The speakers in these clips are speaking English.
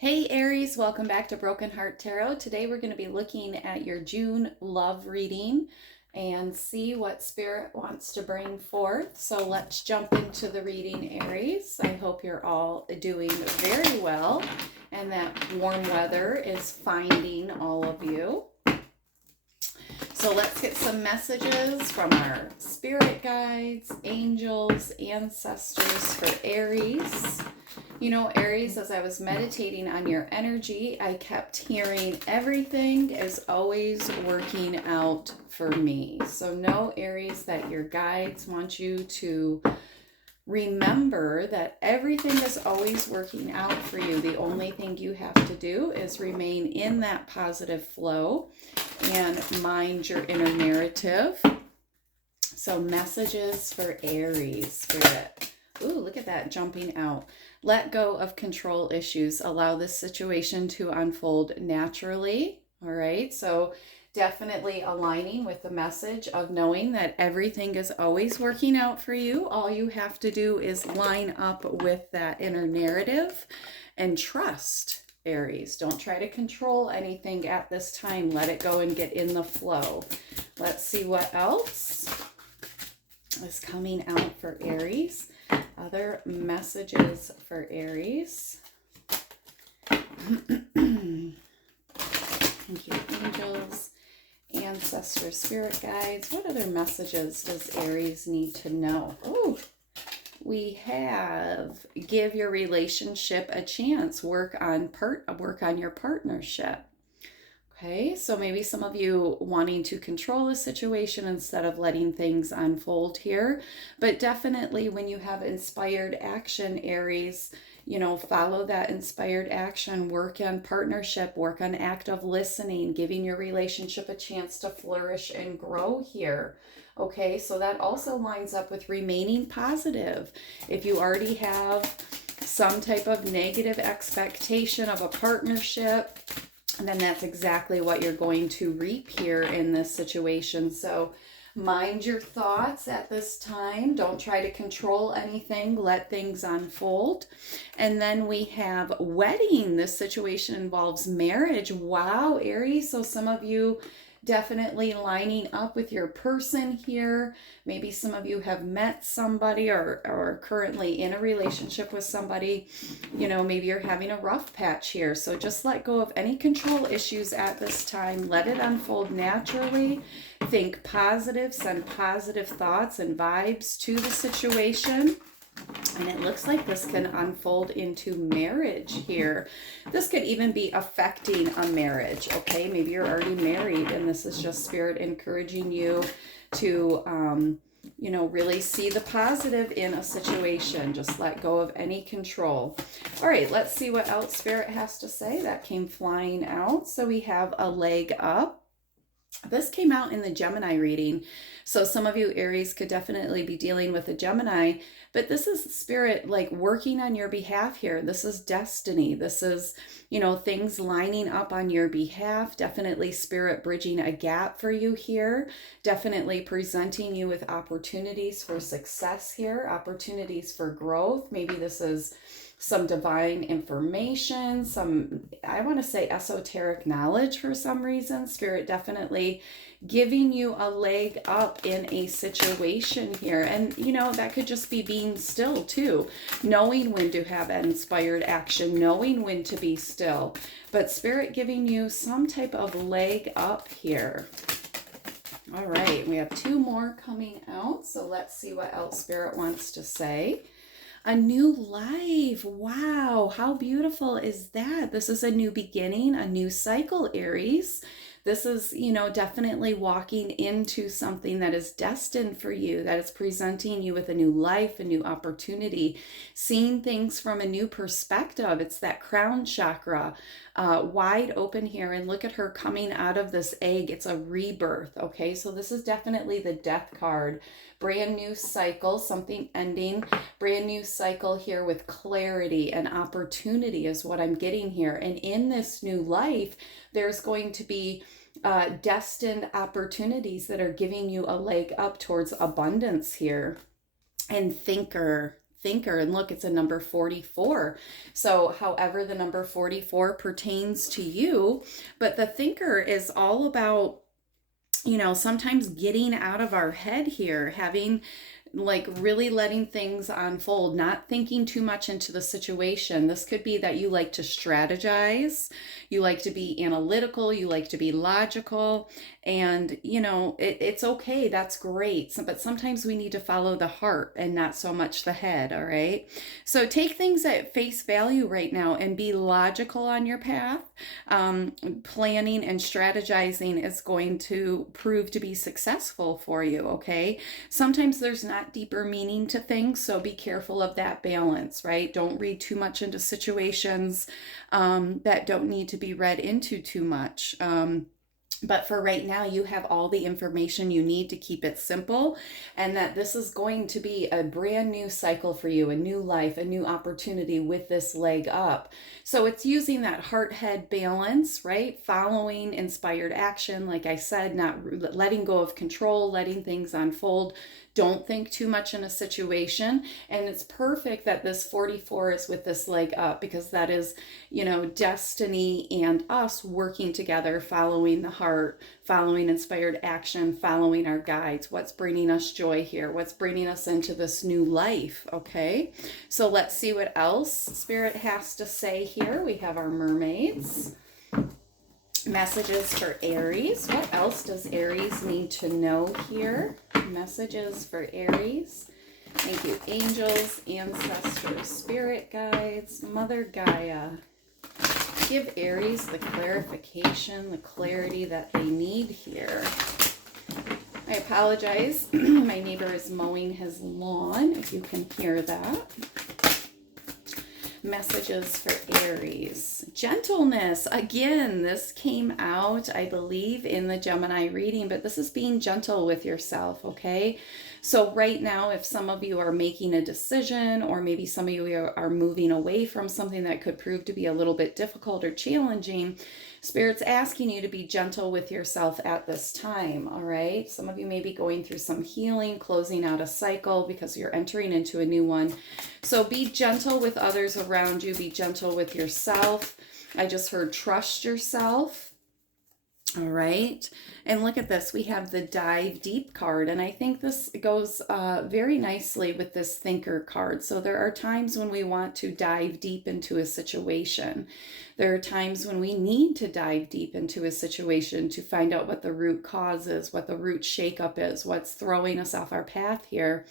Hey Aries, welcome back to Broken Heart Tarot. Today we're going to be looking at your June love reading and see what Spirit wants to bring forth. So let's jump into the reading, Aries. I hope you're all doing very well and that warm weather is finding all of you. So let's get some messages from our spirit guides, angels, ancestors for Aries. You know, Aries, as I was meditating on your energy, I kept hearing everything is always working out for me. So know, Aries, that your guides want you to remember that everything is always working out for you. The only thing you have to do is remain in that positive flow and mind your inner narrative. So messages for Aries, Spirit. Ooh, look at that jumping out. Let go of control issues. Allow this situation to unfold naturally. All right. So definitely aligning with the message of knowing that everything is always working out for you. All you have to do is line up with that inner narrative and trust, Aries. Don't try to control anything at this time. Let it go and get in the flow. Let's see what else is coming out for Aries. Other messages for Aries. Thank you, angels, ancestors, spirit guides. What other messages does Aries need to know? Oh, we have give your relationship a chance. Work on your partnership. Okay, so maybe some of you wanting to control a situation instead of letting things unfold here. But definitely when you have inspired action, Aries, you know, follow that inspired action, work on partnership, work on active listening, giving your relationship a chance to flourish and grow here. Okay, so that also lines up with remaining positive. If you already have some type of negative expectation of a partnership, then that's exactly what you're going to reap here in this situation. So mind your thoughts at this time. Don't try to control anything. Let things unfold. And then we have wedding. This situation involves marriage. Wow, Aries. So some of you definitely lining up with your person here. Maybe some of you have met somebody or are currently in a relationship with somebody. You know, maybe you're having a rough patch here. So just let go of any control issues at this time. Let it unfold naturally. Think positive, send positive thoughts and vibes to the situation. And it looks like this can unfold into marriage here. This could even be affecting a marriage, okay? Maybe you're already married and this is just Spirit encouraging you to, you know, really see the positive in a situation. Just let go of any control. All right, let's see what else Spirit has to say. That came flying out. So we have a leg up. This came out in the Gemini reading. So some of you Aries could definitely be dealing with a Gemini, but this is Spirit like working on your behalf here. This is destiny. This is, you know, things lining up on your behalf. Definitely Spirit bridging a gap for you here. Definitely presenting you with opportunities for success here, opportunities for growth. Maybe this is some divine information, some, I want to say esoteric knowledge for some reason. Spirit definitely giving you a leg up in a situation here. And, you know, that could just be being still too, knowing when to have inspired action, knowing when to be still. But Spirit giving you some type of leg up here. All right, we have two more coming out. So let's see what else Spirit wants to say. A new life. Wow, how beautiful is that? This is a new beginning, a new cycle, Aries. This is, you know, definitely walking into something that is destined for you, that is presenting you with a new life, a new opportunity, seeing things from a new perspective. It's that crown chakra wide open here. And look at her coming out of this egg. It's a rebirth. Okay, so this is definitely the death card. Brand new cycle, something ending, brand new cycle here with clarity and opportunity is what I'm getting here. And in this new life, there's going to be destined opportunities that are giving you a leg up towards abundance here. And thinker, thinker. And look, it's a number 44. So however the number 44 pertains to you, but the thinker is all about, sometimes getting out of our head here, having like really letting things unfold, not thinking too much into the situation. This could be that you like to strategize, you like to be analytical, you like to be logical, and it's okay, that's great. But sometimes we need to follow the heart and not so much the head. All right, so take things at face value right now and be logical on your path. Planning and strategizing is going to prove to be successful for you. Okay, sometimes there's not deeper meaning to things, so be careful of that balance, right? Don't read too much into situations that don't need to be read into too much. But for right now, you have all the information you need to keep it simple, and that this is going to be a brand new cycle for you, a new life, a new opportunity with this leg up. So it's using that heart-head balance, right? Following inspired action, like I said, not letting go of control, letting things unfold. Don't think too much in a situation. And it's perfect that this 44 is with this leg up, because that is, destiny and us working together, following the heart, following inspired action, following our guides. What's bringing us joy here? What's bringing us into this new life? Okay, so let's see what else Spirit has to say here. We have our mermaids. Messages for Aries. What else does Aries need to know here? Messages for Aries. Thank you, angels, ancestors, spirit guides, Mother Gaia. Give Aries the clarification, the clarity that they need here. I apologize. My neighbor is mowing his lawn, if you can hear that. Messages for Aries. Gentleness. Again, this came out, I believe, in the Gemini reading, but this is being gentle with yourself, okay? So right now, if some of you are making a decision, or maybe some of you are moving away from something that could prove to be a little bit difficult or challenging, Spirit's asking you to be gentle with yourself at this time, all right? Some of you may be going through some healing, closing out a cycle because you're entering into a new one. So be gentle with others around you. Be gentle with yourself. I just heard trust yourself. All right, and look at this. We have the Dive Deep card, and I think this goes very nicely with this Thinker card. So there are times when we want to dive deep into a situation. There are times when we need to dive deep into a situation to find out what the root cause is, what the root shakeup is, what's throwing us off our path here.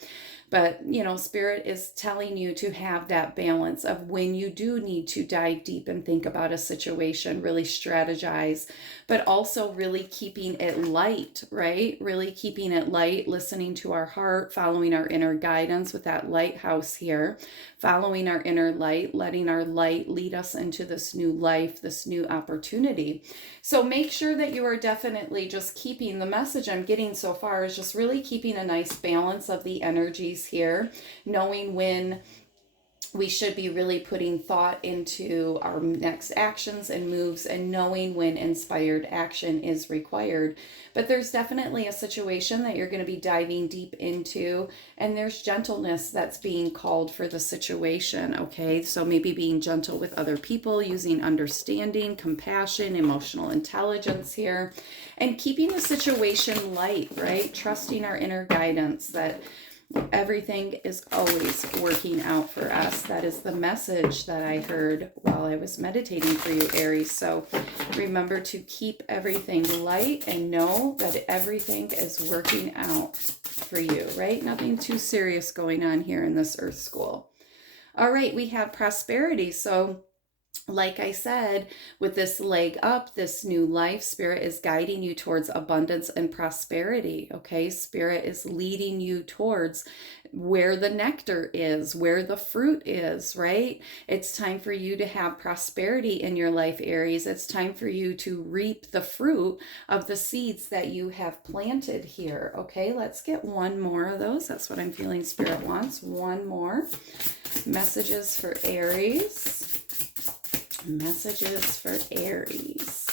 But, Spirit is telling you to have that balance of when you do need to dive deep and think about a situation, really strategize, but also really keeping it light, right? Really keeping it light, listening to our heart, following our inner guidance with that lighthouse here, following our inner light, letting our light lead us into this new life, this new opportunity. So make sure that you are definitely just keeping, the message I'm getting so far is just really keeping a nice balance of the energies here, knowing when we should be really putting thought into our next actions and moves, and knowing when inspired action is required. But there's definitely a situation that you're going to be diving deep into, and there's gentleness that's being called for the situation, okay? So maybe being gentle with other people, using understanding, compassion, emotional intelligence here, and keeping the situation light, right? Trusting our inner guidance that everything is always working out for us. That is the message that I heard while I was meditating for you, Aries. So remember to keep everything light and know that everything is working out for you, right? Nothing too serious going on here in this Earth School. All right, we have prosperity. So like I said, with this leg up, this new life, Spirit is guiding you towards abundance and prosperity, okay? Spirit is leading you towards where the nectar is, where the fruit is, right? It's time for you to have prosperity in your life, Aries. It's time for you to reap the fruit of the seeds that you have planted here, okay? Let's get one more of those. That's what I'm feeling Spirit wants. One more. Messages for Aries. Messages for Aries.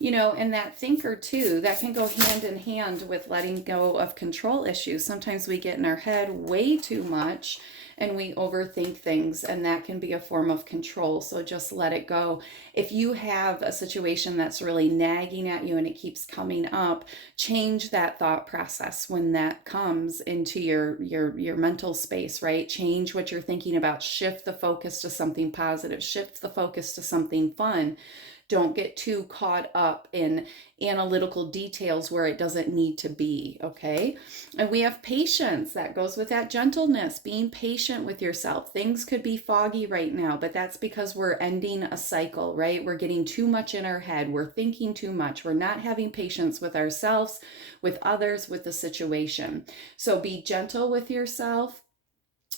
And that thinker too, that can go hand in hand with letting go of control issues. Sometimes we get in our head way too much and we overthink things, and that can be a form of control. So just let it go. If you have a situation that's really nagging at you and it keeps coming up, change that thought process when that comes into your mental space, right? Change what you're thinking about. Shift the focus to something positive. Shift the focus to something fun. Don't get too caught up in analytical details where it doesn't need to be, okay? And we have patience. That goes with that gentleness, being patient with yourself. Things could be foggy right now, but that's because we're ending a cycle, right? We're getting too much in our head. We're thinking too much. We're not having patience with ourselves, with others, with the situation. So be gentle with yourself.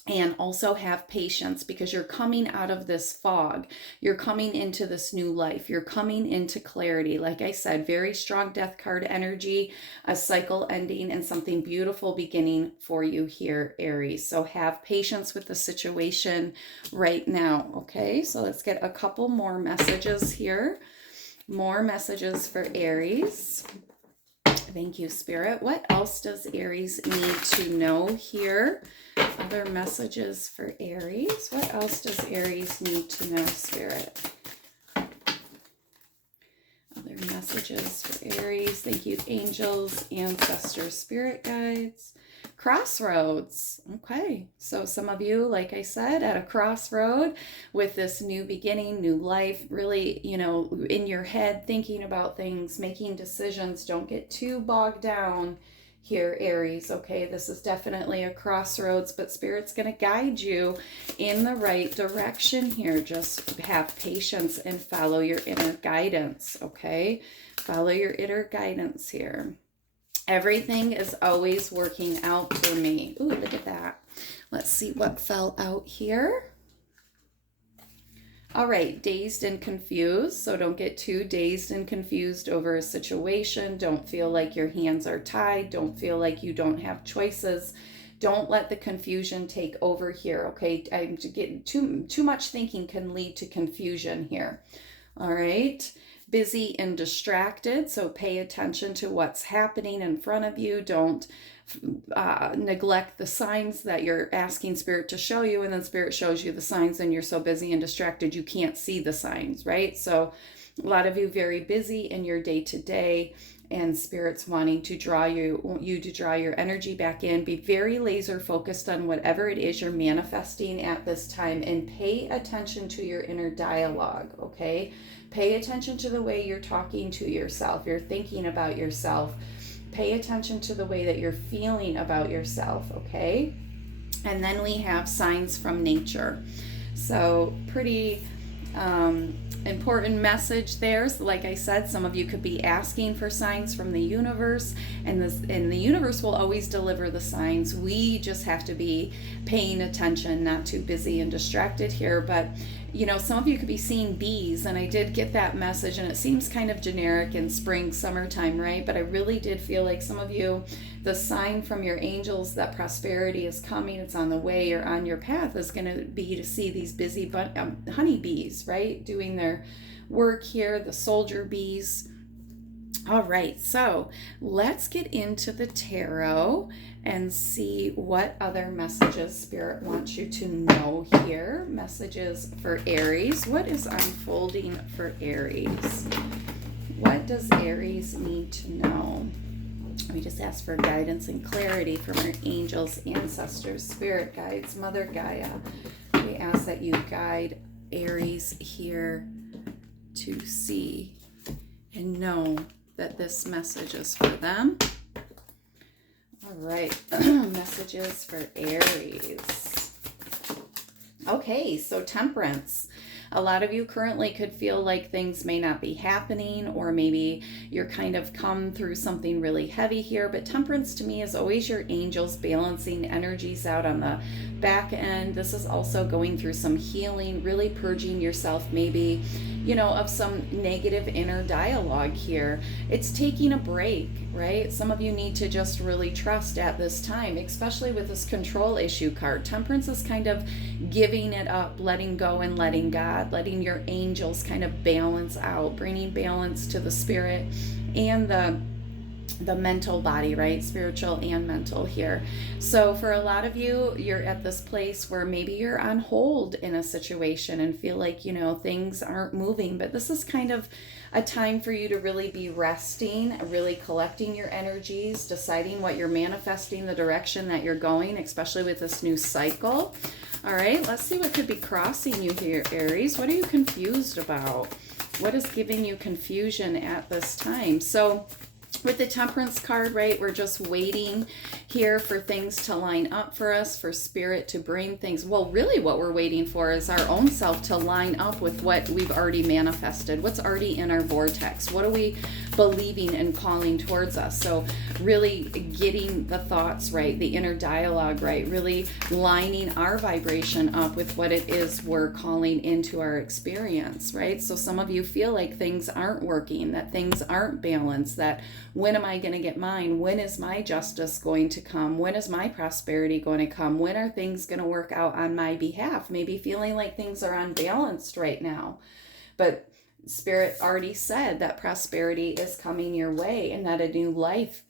And also have patience, because you're coming out of this fog. You're coming into this new life. You're coming into clarity. Like I said, very strong death card energy, a cycle ending, and something beautiful beginning for you here, Aries. So have patience with the situation right now. Okay, so let's get a couple more messages here. More messages for Aries. Thank you, Spirit. What else does Aries need to know here? Other messages for Aries. What else does Aries need to know, Spirit? Other messages for Aries. Thank you, angels, ancestors, spirit guides. Crossroads. Okay, so some of you, like I said, at a crossroad with this new beginning, new life, really, in your head, thinking about things, making decisions. Don't get too bogged down here, Aries. Okay, this is definitely a crossroads, but Spirit's going to guide you in the right direction here. Just have patience and follow your inner guidance. Okay, follow your inner guidance here. Everything is always working out for me. Ooh, look at that. Let's see what fell out here. All right, dazed and confused. So don't get too dazed and confused over a situation. Don't feel like your hands are tied. Don't feel like you don't have choices. Don't let the confusion take over here, okay? Too much thinking can lead to confusion here. All right. Busy and distracted, so pay attention to what's happening in front of you. Don't neglect the signs that you're asking Spirit to show you, and then Spirit shows you the signs and you're so busy and distracted you can't see the signs, right? So a lot of you very busy in your day-to-day, and Spirit's wanting to draw you to draw your energy back in. Be very laser focused on whatever it is you're manifesting at this time, and pay attention to your inner dialogue, okay? Pay attention to the way you're talking to yourself, you're thinking about yourself. Pay attention to the way that you're feeling about yourself, okay? And then we have signs from nature. So pretty important message there. So like I said, some of you could be asking for signs from the universe, and the universe will always deliver the signs. We just have to be paying attention, not too busy and distracted here. But some of you could be seeing bees, and I did get that message, and it seems kind of generic in spring, summertime, right? But I really did feel like some of you, the sign from your angels that prosperity is coming, it's on the way, or on your path, is going to be to see these busy honeybees, right? Doing their work here, the soldier bees. All right, so let's get into the tarot and see what other messages Spirit wants you to know here. Messages for Aries. What is unfolding for Aries? What does Aries need to know? We just ask for guidance and clarity from our angels, ancestors, spirit guides, Mother Gaia. We ask that you guide Aries here to see and know that this message is for them. All right, messages for Aries. Okay, so Temperance. A lot of you currently could feel like things may not be happening, or maybe you're kind of come through something really heavy here. But Temperance to me is always your angels balancing energies out on the back end. This is also going through some healing, really purging yourself maybe, of some negative inner dialogue here. It's taking a break, right? Some of you need to just really trust at this time, especially with this control issue card. Temperance is kind of giving it up, letting go and letting God, letting your angels kind of balance out, bringing balance to the spirit and the the mental body, right? Spiritual and mental here. So for a lot of you, you're at this place where maybe you're on hold in a situation and feel like, things aren't moving, but this is kind of a time for you to really be resting, really collecting your energies, deciding what you're manifesting, the direction that you're going, especially with this new cycle. All right, let's see what could be crossing you here, Aries. What are you confused about? What is giving you confusion at this time? So with the Temperance card, right, we're just waiting here for things to line up for us, for Spirit to bring things. Well, really what we're waiting for is our own self to line up with what we've already manifested, what's already in our vortex, what are we believing and calling towards us. So really getting the thoughts right, the inner dialogue right, really lining our vibration up with what it is we're calling into our experience, right? So some of you feel like things aren't working, that things aren't balanced, that when am I going to get mine? When is my justice going to come? When is my prosperity going to come? When are things going to work out on my behalf? Maybe feeling like things are unbalanced right now. But Spirit already said that prosperity is coming your way and that a new life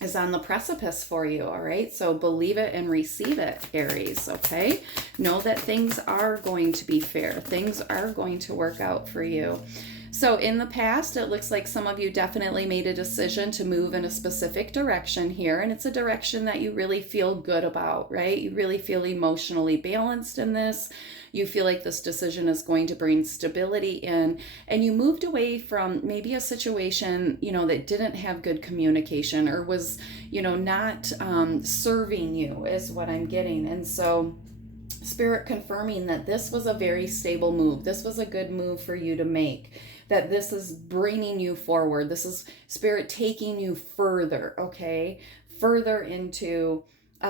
is on the precipice for you, all right? So believe it and receive it, Aries, okay? Know that things are going to be fair. Things are going to work out for you. So in the past, it looks like some of you definitely made a decision to move in a specific direction here, and it's a direction that you really feel good about, right? You really feel emotionally balanced in this. You feel like this decision is going to bring stability in, and you moved away from maybe a situation, that didn't have good communication or was, not serving you is what I'm getting. And so Spirit confirming that this was a very stable move. This was a good move for you to make, that this is bringing you forward. This is Spirit taking you further, okay? Further into,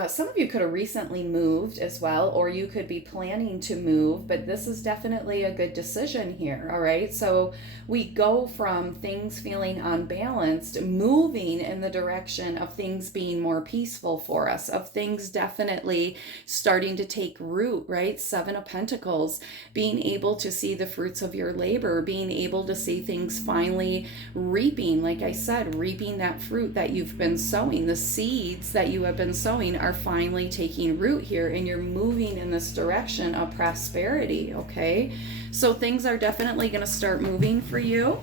some of you could have recently moved as well, or you could be planning to move, but this is definitely a good decision here, all right? So we go from things feeling unbalanced, moving in the direction of things being more peaceful for us, of things definitely starting to take root, right? Seven of Pentacles, being able to see the fruits of your labor, being able to see things finally reaping, like I said, reaping that fruit that you've been sowing, the seeds that you have been sowing are finally taking root here, and you're moving in this direction of prosperity, okay? So things are definitely going to start moving for you.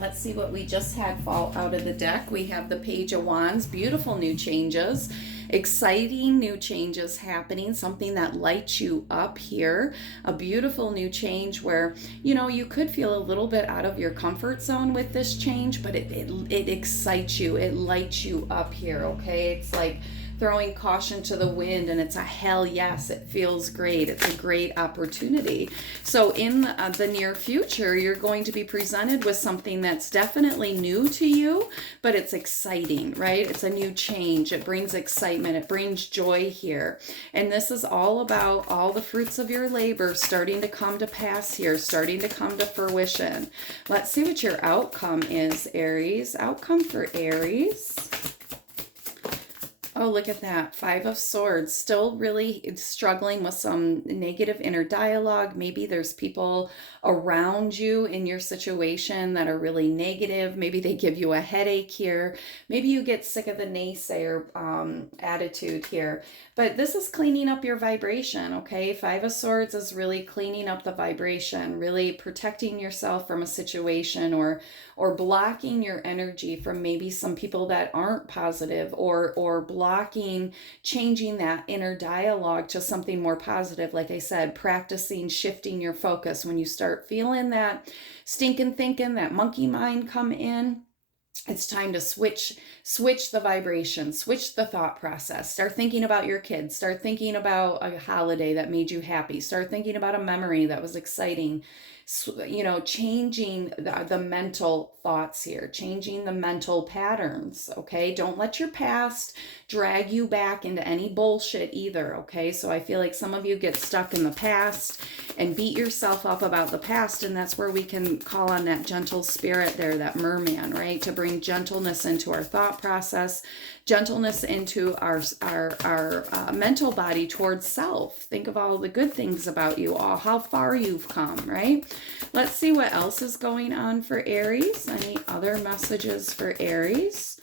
Let's see what we just had fall out of the deck. We have the Page of Wands, beautiful new changes, exciting new changes happening, something that lights you up here, a beautiful new change where, you could feel a little bit out of your comfort zone with this change, but it excites you, it lights you up here, okay? It's like throwing caution to the wind, and it's a hell yes. It feels great. It's a great opportunity. So in the near future, you're going to be presented with something that's definitely new to you, but it's exciting, right? It's a new change. It brings excitement. It brings joy here. And this is all about all the fruits of your labor starting to come to pass here, starting to come to fruition. Let's see what your outcome is, Aries. Outcome for Aries. Oh, look at that. Five of Swords. Still really struggling with some negative inner dialogue. Maybe there's people around you in your situation that are really negative. Maybe they give you a headache here. Maybe you get sick of the naysayer attitude here. But this is cleaning up your vibration, okay? Five of Swords is really cleaning up the vibration, really protecting yourself from a situation or blocking your energy from maybe some people that aren't positive, or blocking, changing that inner dialogue to something more positive. Like I said, practicing shifting your focus when you start feeling that stinking thinking, that monkey mind come in. It's time to switch the vibration, switch the thought process. Start thinking about your kids. Start thinking about a holiday that made you happy. Start thinking about a memory that was exciting. Changing the mental thoughts here, changing the mental patterns, okay? Don't let your past drag you back into any bullshit either, okay? So I feel like some of you get stuck in the past and beat yourself up about the past, and that's where we can call on that gentle spirit there, that merman, right? To bring gentleness into our thought process, gentleness into our mental body towards self. Think of all the good things about you, all how far you've come, right? Let's see what else is going on for Aries. Any other messages for Aries?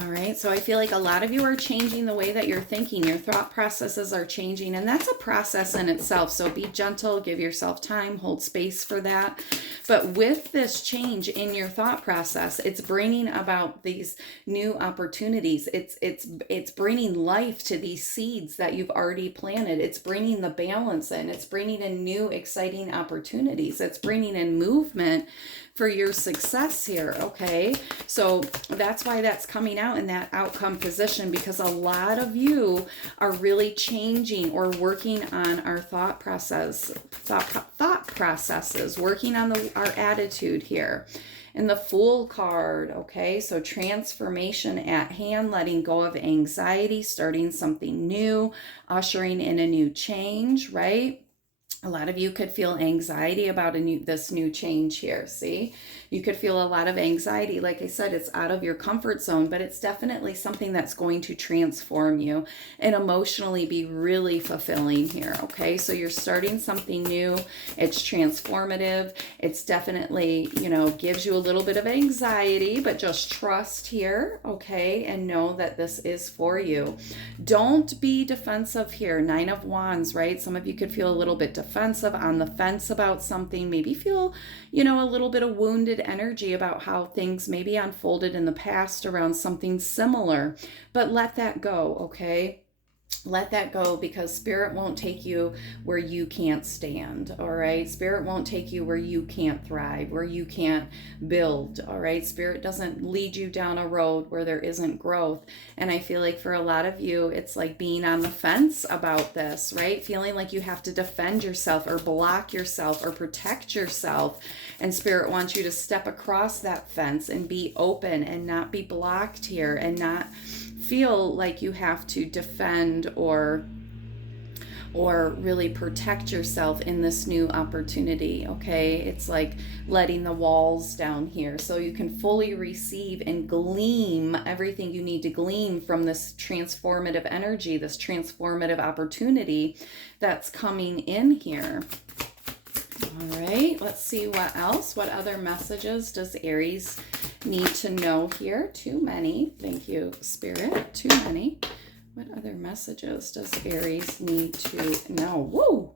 All right, so I feel like a lot of you are changing the way that you're thinking. Your thought processes are changing, and that's a process in itself. So be gentle, give yourself time, hold space for that. But with this change in your thought process, it's bringing about these new opportunities. It's bringing life to these seeds that you've already planted. It's bringing the balance in. It's bringing in new exciting opportunities. It's bringing in movement for your success here, okay? So that's why that's coming out in that outcome position, because a lot of you are really changing or working on our thought processes, working on our attitude here. And the Fool card, okay? So transformation at hand, letting go of anxiety, starting something new, ushering in a new change, right? A lot of you could feel anxiety about this new change here. See, you could feel a lot of anxiety. Like I said, it's out of your comfort zone, but it's definitely something that's going to transform you and emotionally be really fulfilling here. Okay, so you're starting something new. It's transformative. It's definitely, gives you a little bit of anxiety, but just trust here, okay, and know that this is for you. Don't be defensive here. 9 of Wands, right? Some of you could feel a little bit defensive, on the fence about something, maybe feel, a little bit of wounded energy about how things maybe unfolded in the past around something similar, but let that go, okay? Let that go, because Spirit won't take you where you can't stand, all right? Spirit won't take you where you can't thrive, where you can't build, all right? Spirit doesn't lead you down a road where there isn't growth. And I feel like for a lot of you, it's like being on the fence about this, right? Feeling like you have to defend yourself or block yourself or protect yourself. And Spirit wants you to step across that fence and be open and not be blocked here, and not feel like you have to defend or really protect yourself in this new opportunity, okay? It's like letting the walls down here so you can fully receive and glean everything you need to glean from this transformative energy, this transformative opportunity that's coming in here. All right, let's see what else. What other messages does Aries need to know here? Too many. Thank you, Spirit. Too many. What other messages does Aries need to know? Woo!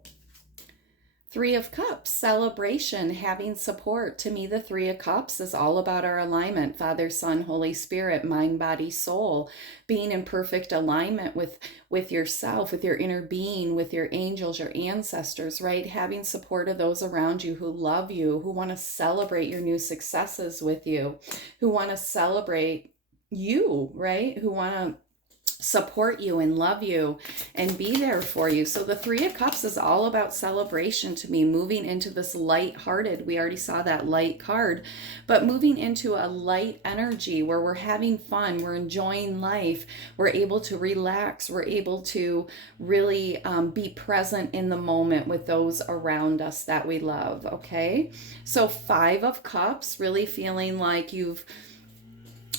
3 of Cups, celebration, having support. To me, the 3 of Cups is all about our alignment. Father, Son, Holy Spirit, mind, body, soul. Being in perfect alignment with yourself, with your inner being, with your angels, your ancestors, right? Having support of those around you who love you, who want to celebrate your new successes with you, who want to celebrate you, right? Who want to support you and love you and be there for you. So the 3 of Cups is all about celebration to me, moving into this light-hearted. We already saw that light card, but moving into a light energy where we're having fun, we're enjoying life, we're able to relax, we're able to really be present in the moment with those around us that we love, okay? So 5 of Cups, really feeling like you've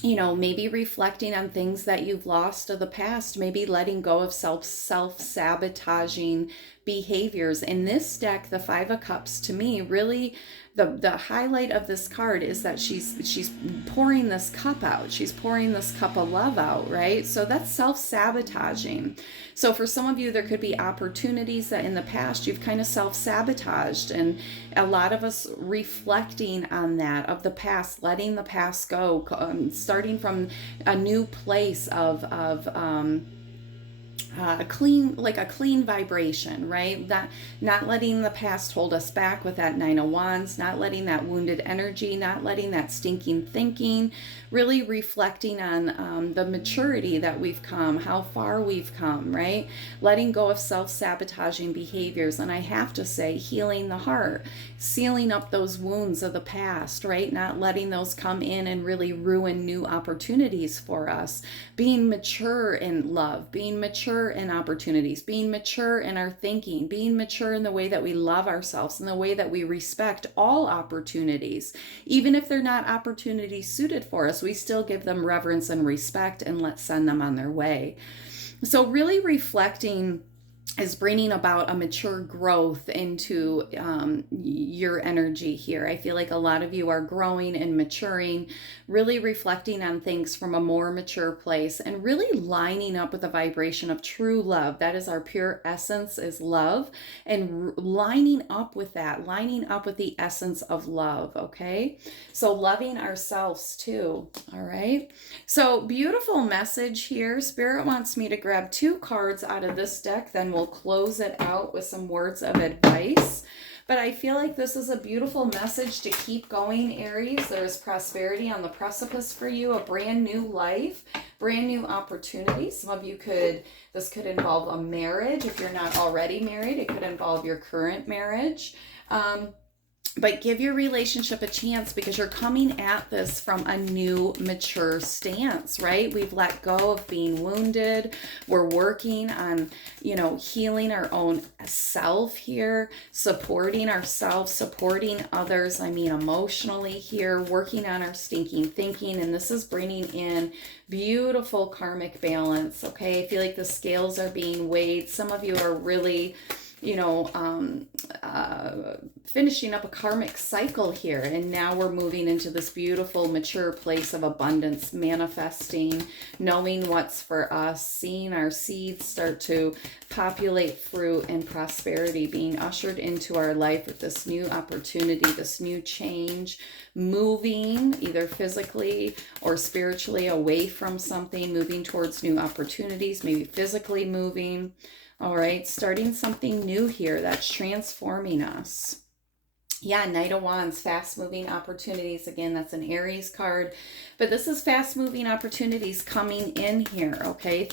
maybe reflecting on things that you've lost of the past, maybe letting go of self-sabotaging behaviors. In this deck, the 5 of Cups, to me, really the highlight of this card is that she's pouring this cup out. She's pouring this cup of love out, right? So that's self-sabotaging. So for some of you, there could be opportunities that in the past you've kind of self-sabotaged, and a lot of us reflecting on that, of the past, letting the past go, starting from a new place of a clean vibration, right? That not letting the past hold us back with that 9 of Wands, not letting that wounded energy, not letting that stinking thinking, really reflecting on the maturity that we've come, how far we've come, right? Letting go of self-sabotaging behaviors. And I have to say, healing the heart, sealing up those wounds of the past, right? Not letting those come in and really ruin new opportunities for us. Being mature in love, being mature in opportunities, being mature in our thinking, being mature in the way that we love ourselves, in the way that we respect all opportunities. Even if they're not opportunities suited for us, we still give them reverence and respect and let's send them on their way. So really reflecting is bringing about a mature growth into your energy here. I feel like a lot of you are growing and maturing, really reflecting on things from a more mature place and really lining up with the vibration of true love. That is our pure essence, is love, and lining up with that, lining up with the essence of love, okay? So loving ourselves too, all right? So beautiful message here. Spirit wants me to grab 2 cards out of this deck, then we'll close it out with some words of advice. But I feel like this is a beautiful message to keep going, Aries. There's prosperity on the precipice for you, a brand new life, brand new opportunities. Some of you this could involve a marriage. If you're not already married, it could involve your current marriage. But give your relationship a chance, because you're coming at this from a new, mature stance, right? We've let go of being wounded. We're working on, healing our own self here, supporting ourselves, supporting others. I mean, emotionally here, working on our stinking thinking. And this is bringing in beautiful karmic balance, okay? I feel like the scales are being weighed. Some of you are really finishing up a karmic cycle here, and now we're moving into this beautiful mature place of abundance, manifesting, knowing what's for us, seeing our seeds start to populate fruit and prosperity, being ushered into our life with this new opportunity, this new change, moving either physically or spiritually away from something, moving towards new opportunities, maybe physically moving. All right, starting something new here that's transforming us. Yeah, Knight of Wands, fast-moving opportunities. Again, that's an Aries card. But this is fast-moving opportunities coming in here, okay?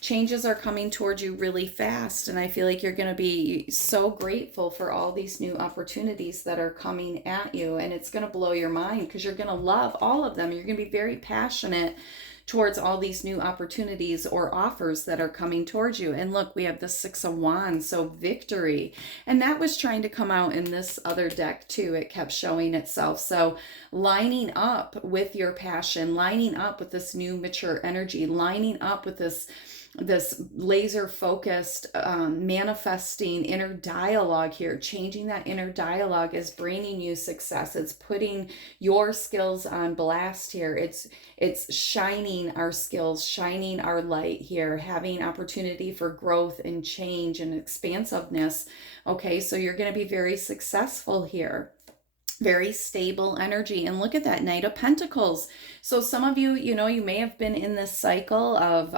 Changes are coming towards you really fast. And I feel like you're going to be so grateful for all these new opportunities that are coming at you. And it's going to blow your mind, because you're going to love all of them. You're going to be very passionate towards all these new opportunities or offers that are coming towards you. And look, we have the 6 of Wands, so victory. And that was trying to come out in this other deck too. It kept showing itself. So lining up with your passion, lining up with this new mature energy, lining up with this laser focused manifesting inner dialogue here. Changing that inner dialogue is bringing you success. It's putting your skills on blast here. It's shining our skills, shining our light here, having opportunity for growth and change and expansiveness. Okay, so you're going to be very successful here. Very stable energy. And look at that Knight of Pentacles. So some of you, you may have been in this cycle of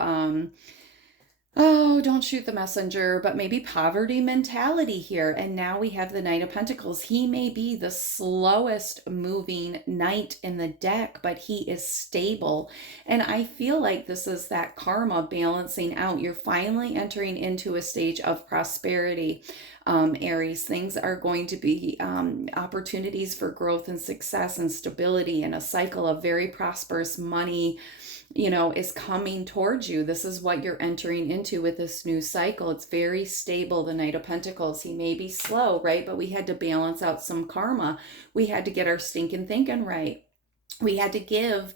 oh, don't shoot the messenger, but maybe poverty mentality here. And now we have the Knight of Pentacles. He may be the slowest moving knight in the deck, but he is stable. And I feel like this is that karma balancing out. You're finally entering into a stage of prosperity. Aries, things are going to be opportunities for growth and success and stability, and a cycle of very prosperous money is coming towards you. This is what you're entering into with this new cycle. It's very stable, the Knight of Pentacles. He may be slow, right? But we had to balance out some karma. We had to get our stinking thinking right. We had to give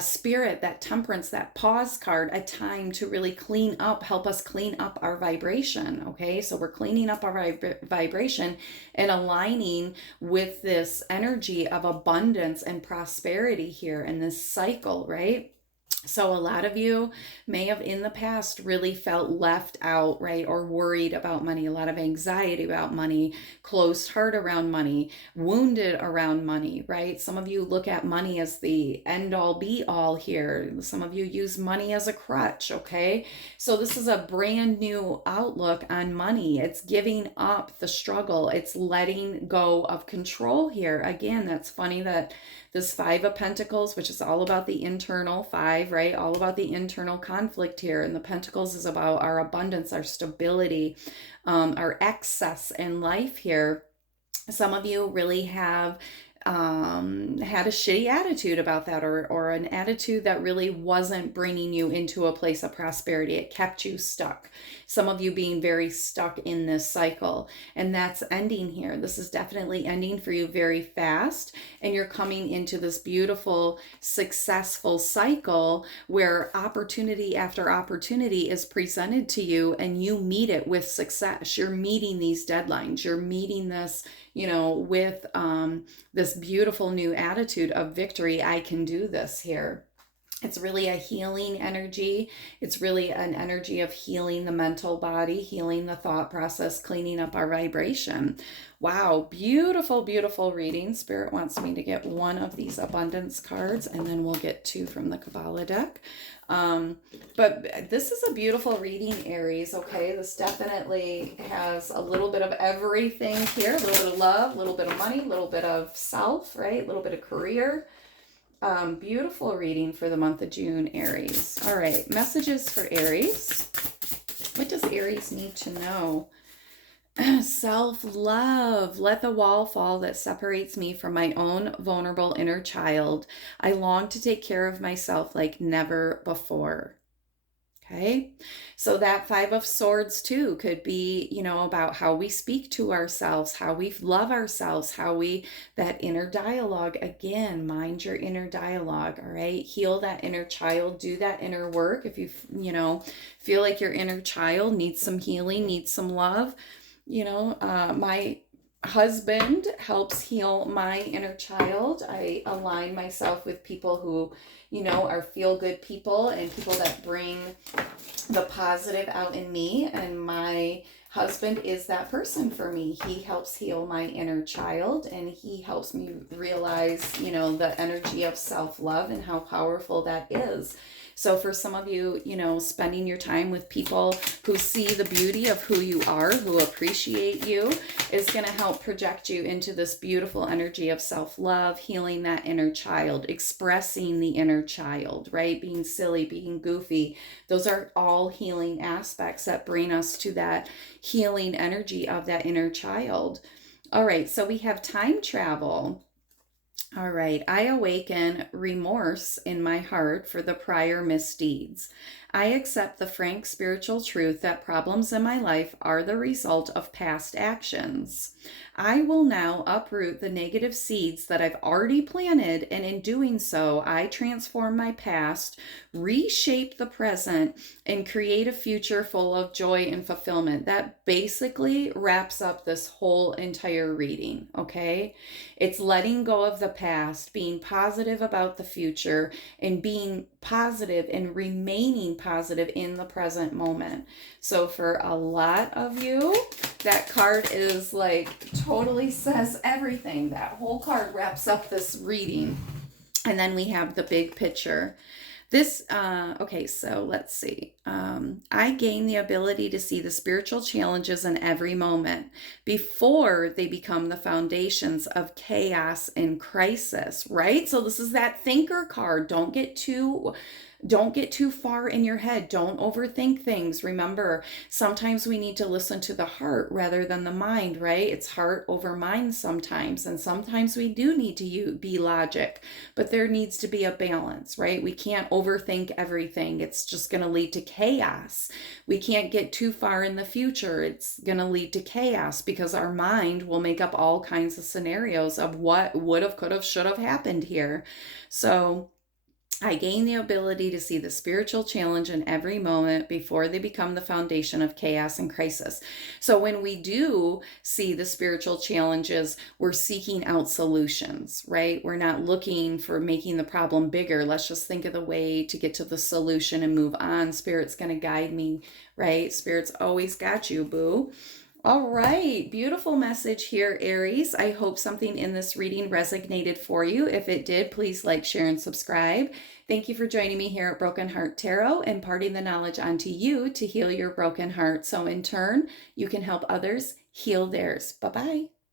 Spirit, that temperance, that pause card, a time to really clean up, help us clean up our vibration. Okay, so we're cleaning up our vibration and aligning with this energy of abundance and prosperity here in this cycle, right? So a lot of you may have in the past really felt left out, right? Or worried about money, a lot of anxiety about money, closed heart around money, wounded around money, right? Some of you look at money as the end all be all here. Some of you use money as a crutch, okay? So this is a brand new outlook on money. It's giving up the struggle. It's letting go of control here. Again, that's funny that this 5 of Pentacles, which is all about the internal 5, right? All about the internal conflict here. And the Pentacles is about our abundance, our stability, our excess in life here. Some of you really have had a shitty attitude about that, or an attitude that really wasn't bringing you into a place of prosperity. It kept you stuck. Some of you being very stuck in this cycle, and that's ending here. This is definitely ending for you very fast, and you're coming into this beautiful, successful cycle where opportunity after opportunity is presented to you and you meet it with success. You're meeting these deadlines. You're meeting this, with this beautiful new attitude of victory. I can do this here. It's really a healing energy. It's really an energy of healing the mental body, healing the thought process, cleaning up our vibration. Wow, beautiful, beautiful reading. Spirit wants me to get one of these abundance cards, and then we'll get two from the Kabbalah deck. But this is a beautiful reading, Aries, okay? This definitely has a little bit of everything here. A little bit of love, a little bit of money, a little bit of self, right? A little bit of career. Beautiful reading for the month of June, Aries. All right, messages for Aries. What does Aries need to know? Self-love. Let the wall fall that separates me from my own vulnerable inner child. I long to take care of myself like never before. Okay, so that Five of Swords too could be, about how we speak to ourselves, how we love ourselves, that inner dialogue. Again, mind your inner dialogue, all right? Heal that inner child, do that inner work. If you, feel like your inner child needs some healing, needs some love, my husband helps heal my inner child. I align myself with people who, are feel-good people and people that bring the positive out in me. And my husband is that person for me. He helps heal my inner child, and he helps me realize, the energy of self-love and how powerful that is. So for some of you, spending your time with people who see the beauty of who you are, who appreciate you, is going to help project you into this beautiful energy of self-love, healing that inner child, expressing the inner child, right? Being silly, being goofy. Those are all healing aspects that bring us to that healing energy of that inner child. All right, so we have time travel. All right, I awaken remorse in my heart for the prior misdeeds. I accept the frank spiritual truth that problems in my life are the result of past actions. I will now uproot the negative seeds that I've already planted, and in doing so, I transform my past, reshape the present, and create a future full of joy and fulfillment. That basically wraps up this whole entire reading, okay? It's letting go of the past, being positive about the future, and being positive and remaining positive in the present moment. So for a lot of you, that card is totally says everything. That whole card wraps up this reading. And then we have the big picture. This, okay, so let's see. I gain the ability to see the spiritual challenges in every moment before they become the foundations of chaos and crisis, right? So this is that thinker card. Don't get too far in your head. Don't overthink things. Remember, sometimes we need to listen to the heart rather than the mind, right? It's heart over mind sometimes. And sometimes we do need to be logic, but there needs to be a balance, right? We can't overthink everything. It's just going to lead to chaos. We can't get too far in the future. It's going to lead to chaos because our mind will make up all kinds of scenarios of what would have, could have, should have happened here. So I gain the ability to see the spiritual challenge in every moment before they become the foundation of chaos and crisis. So when we do see the spiritual challenges, we're seeking out solutions, right? We're not looking for making the problem bigger. Let's just think of the way to get to the solution and move on. Spirit's going to guide me, right? Spirit's always got you, boo. All right, beautiful message here, Aries. I hope something in this reading resonated for you. If it did, please like, share, and subscribe. Thank you for joining me here at Broken Heart Tarot, imparting the knowledge onto you to heal your broken heart. So in turn, you can help others heal theirs. Bye-bye.